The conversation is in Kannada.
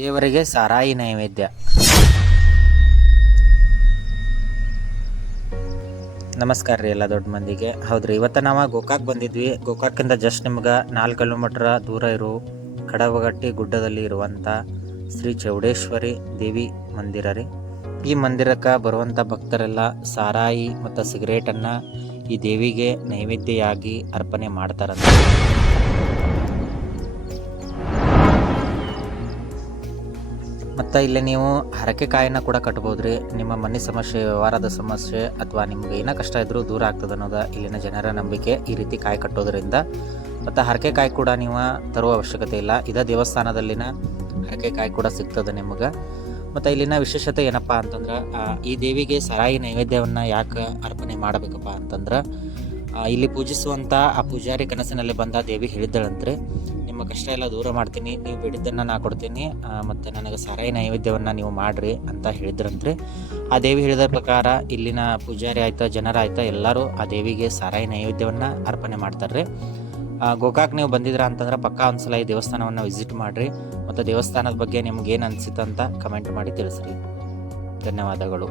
ದೇವರಿಗೆ ಸಾರಾಯಿ ನೈವೇದ್ಯ. ನಮಸ್ಕಾರ ರೀ ಎಲ್ಲ ದೊಡ್ಡ ಮಂದಿಗೆ. ಹೌದ್ರಿ, ಇವತ್ತು ನಾವು ಗೋಕಾಕ್ ಬಂದಿದ್ವಿ. ಗೋಕಾಕಿಂದ ಜಸ್ಟ್ ನಿಮ್ಗೆ 4 ಕಿಲೋಮೀಟ್ರ್ ದೂರ ಇರೋ ಕಡವಗಟ್ಟಿ ಗುಡ್ಡದಲ್ಲಿ ಇರುವಂಥ ಶ್ರೀ ಚೌಡೇಶ್ವರಿ ದೇವಿ ಮಂದಿರ ರೀ. ಈ ಮಂದಿರಕ್ಕೆ ಬರುವಂಥ ಭಕ್ತರೆಲ್ಲ ಸಾರಾಯಿ ಮತ್ತು ಸಿಗರೇಟನ್ನು ಈ ದೇವಿಗೆ ನೈವೇದ್ಯವಾಗಿ ಅರ್ಪಣೆ ಮಾಡ್ತಾರಂತ. ಮತ್ತು ಇಲ್ಲಿ ನೀವು ಹರಕೆ ಕಾಯಿನ ಕೂಡ ಕಟ್ಬೋದು ರೀ. ನಿಮ್ಮ ಮನೆ ಸಮಸ್ಯೆ, ವ್ಯವಹಾರದ ಸಮಸ್ಯೆ ಅಥವಾ ನಿಮ್ಗೆ ಏನೋ ಕಷ್ಟ ಇದ್ದರೂ ದೂರ ಆಗ್ತದೆ ಅನ್ನೋದು ಇಲ್ಲಿನ ಜನರ ನಂಬಿಕೆ. ಈ ರೀತಿ ಕಾಯಿ ಕಟ್ಟೋದ್ರಿಂದ ಮತ್ತು ಹರಕೆ ಕಾಯಿ ಕೂಡ ನೀವು ತರುವ ಅವಶ್ಯಕತೆ ಇಲ್ಲ. ಇದೇ ದೇವಸ್ಥಾನದಲ್ಲಿನ ಹರಕೆ ಕಾಯಿ ಕೂಡ ಸಿಗ್ತದೆ ನಿಮ್ಗೆ. ಮತ್ತು ಇಲ್ಲಿನ ವಿಶೇಷತೆ ಏನಪ್ಪ ಅಂತಂದ್ರೆ, ಈ ದೇವಿಗೆ ಸಾರಾಯಿ ನೈವೇದ್ಯವನ್ನು ಯಾಕೆ ಅರ್ಪಣೆ ಮಾಡಬೇಕಪ್ಪ ಅಂತಂದ್ರೆ, ಇಲ್ಲಿ ಪೂಜಿಸುವಂಥ ಆ ಪೂಜಾರಿ ಕನಸಿನಲ್ಲಿ ಬಂದ ದೇವಿ ಹೇಳಿದ್ದಳಂದ್ರೆ, ನಿಮ್ಮ ಕಷ್ಟ ಎಲ್ಲ ದೂರ ಮಾಡ್ತೀನಿ, ನೀವು ಬೇಡಿದ್ದನ್ನು ನಾ ಕೊಡ್ತೀನಿ, ಮತ್ತು ನನಗೆ ಸಾರಾಯಿ ನೈವೇದ್ಯವನ್ನು ನೀವು ಮಾಡಿರಿ ಅಂತ ಹೇಳಿದ್ರಂದ್ರೆ. ಆ ದೇವಿ ಹೇಳಿದ ಪ್ರಕಾರ ಇಲ್ಲಿನ ಪೂಜಾರಿ ಆಯ್ತಾ, ಜನರಾಯ್ತಾ ಎಲ್ಲರೂ ಆ ದೇವಿಗೆ ಸಾರಾಯಿ ನೈವೇದ್ಯವನ್ನು ಅರ್ಪಣೆ ಮಾಡ್ತಾರೆ. ಗೋಕಾಕ್ ನೀವು ಬಂದಿದ್ರ ಅಂತಂದ್ರೆ ಪಕ್ಕಾ ಒಂದ್ಸಲ ಈ ದೇವಸ್ಥಾನವನ್ನು ವಿಸಿಟ್ ಮಾಡಿರಿ. ಮತ್ತು ದೇವಸ್ಥಾನದ ಬಗ್ಗೆ ನಿಮ್ಗೆ ಏನು ಅನಿಸಿತು ಅಂತ ಕಮೆಂಟ್ ಮಾಡಿ ತಿಳಿಸ್ರಿ. ಧನ್ಯವಾದಗಳು.